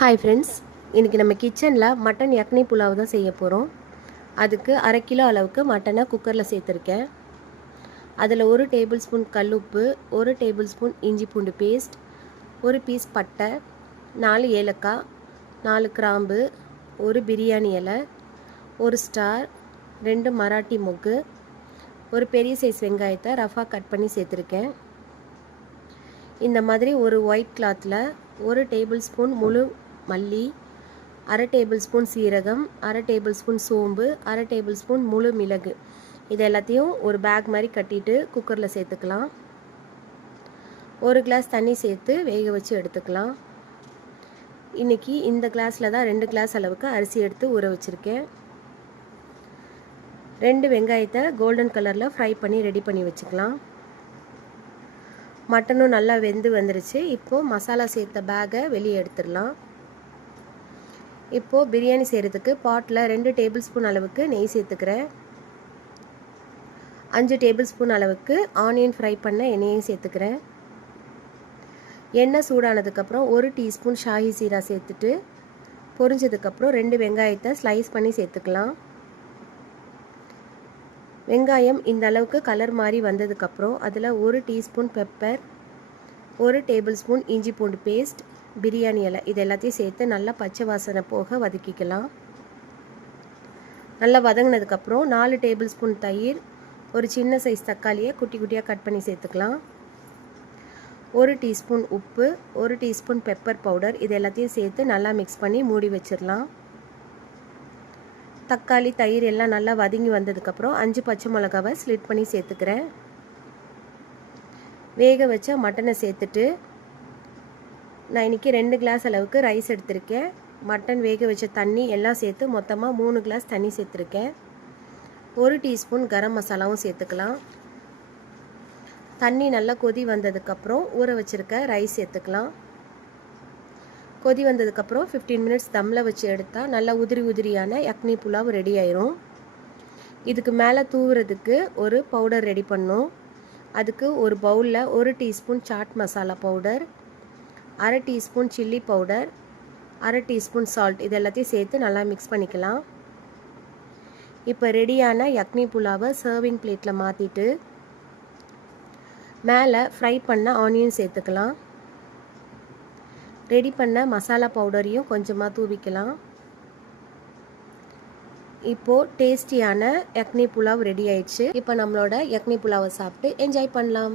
Hi friends, இன்றைக்கி நம்ம கிச்சனில் மட்டன் யக்னி புலாவ் தான் செய்ய போகிறோம். அதுக்கு 1/2 கிலோ அளவுக்கு மட்டனை குக்கரில் சேர்த்துருக்கேன். அதில் 1 டேபிள் ஸ்பூன் கல்லுப்பு, 1 டேபிள் ஸ்பூன் இஞ்சி பூண்டு பேஸ்ட், 1 பீஸ் பட்டை, 4 ஏலக்காய், 4 கிராம்பு, 1 பிரியாணி இலை, 1 ஸ்டார், 2 மராட்டி மொக்கு, ஒரு பெரிய சைஸ் வெங்காயத்தை ரஃபாக கட் பண்ணி சேர்த்துருக்கேன். இந்த மாதிரி ஒரு ஒயிட் கிளாத்தில் 1 டேபிள் ஸ்பூன் முழு மல்லி, 1/2 டேபிள் ஸ்பூன் சீரகம், 1/2 டேபிள் ஸ்பூன் சோம்பு, 1/2 டேபிள் ஸ்பூன் முழு மிளகு, இது எல்லாத்தையும் ஒரு பேக் மாதிரி கட்டிட்டு குக்கரில் சேர்த்துக்கலாம். 1 கிளாஸ் தண்ணி சேர்த்து வேக வச்சு எடுத்துக்கலாம். இன்றைக்கி இந்த கிளாஸில் தான் 2 கிளாஸ் அளவுக்கு அரிசி எடுத்து ஊற வச்சுருக்கேன். 2 வெங்காயத்தை கோல்டன் கலரில் ஃப்ரை பண்ணி ரெடி பண்ணி வச்சுக்கலாம். மட்டனும் நல்லா வெந்து வந்துருச்சு. இப்போது மசாலா சேர்த்த பேக்கை வெளியே எடுத்துடலாம். இப்போது பிரியாணி செய்கிறதுக்கு பாட்டில் 2 டேபிள் ஸ்பூன் அளவுக்கு நெய் சேர்த்துக்கிறேன். 5 டேபிள் ஸ்பூன் அளவுக்கு ஆனியன் ஃப்ரை பண்ண எண்ணெயையும் சேர்த்துக்கிறேன். எண்ணெய் சூடானதுக்கப்புறம் 1 டீஸ்பூன் ஷாஹி சீரா சேர்த்துட்டு பொரிஞ்சதுக்கப்புறம் 2 வெங்காயத்தை ஸ்லைஸ் பண்ணி சேர்த்துக்கலாம். வெங்காயம் இந்த அளவுக்கு கலர் மாதிரி வந்ததுக்கப்புறம் அதில் 1 டீஸ்பூன் பெப்பர், 1 டேபிள் ஸ்பூன் இஞ்சி பூண்டு பேஸ்ட், பிரியாணி இலை, இது எல்லாத்தையும் சேர்த்து நல்லா பச்சை வாசனை போக வதக்கிக்கலாம். நல்லா வதங்கினதுக்கப்புறம் 4 டேபிள் ஸ்பூன் தயிர், ஒரு சின்ன சைஸ் தக்காளியை குட்டி குட்டியாக கட் பண்ணி சேர்த்துக்கலாம். 1 டீஸ்பூன் உப்பு, 1 டீஸ்பூன் பெப்பர் பவுடர், இது எல்லாத்தையும் சேர்த்து நல்லா மிக்ஸ் பண்ணி மூடி வச்சிடலாம். தக்காளி தயிர் எல்லாம் நல்லா வதங்கி வந்ததுக்கப்புறம் 5 பச்சை மிளகாவை ஸ்லிட் பண்ணி சேர்த்துக்கிறேன். வேக வச்ச மட்டனை சேர்த்துட்டு நான் இன்றைக்கி 2 கிளாஸ் அளவுக்கு ரைஸ் எடுத்திருக்கேன். மட்டன் வேக வச்ச தண்ணி எல்லாம் சேர்த்து மொத்தமாக 3 கிளாஸ் தண்ணி சேர்த்துருக்கேன். 1 டீஸ்பூன் கரம் மசாலாவும் சேர்த்துக்கலாம். தண்ணி நல்லா கொதி வந்ததுக்கப்புறம் ஊற வச்சுருக்க ரைஸ் சேர்த்துக்கலாம். கொதி வந்ததுக்கப்புறம் 15 மினிட்ஸ் தம்மில் வச்சு எடுத்தால் நல்லா உதிரி உதிரியான யக்னி புலாவ் ரெடி ஆயிரும். இதுக்கு மேலே தூவுறதுக்கு ஒரு பவுடர் ரெடி பண்ணோம். அதுக்கு ஒரு பவுலில் 1 teaspoon chaat masala powder, 1/2 teaspoon chilli powder, 1/2 teaspoon salt, இது எல்லாத்தையும் சேர்த்து நல்லா மிக்ஸ் பண்ணிக்கலாம். இப்போ ரெடியான யக்னி புலாவை சர்விங் பிளேட்டில் மாற்றிட்டு மேலே ஃப்ரை பண்ண ஆனியன் சேர்த்துக்கலாம். ரெடி பண்ண மசாலா பவுடரையும் கொஞ்சமாக தூவிக்கலாம். இப்போது டேஸ்டியான யக்னி புலாவ் ரெடி ஆயிடுச்சு. இப்போ நம்மளோட யக்னி புலாவை சாப்பிட்டு என்ஜாய் பண்ணலாம்.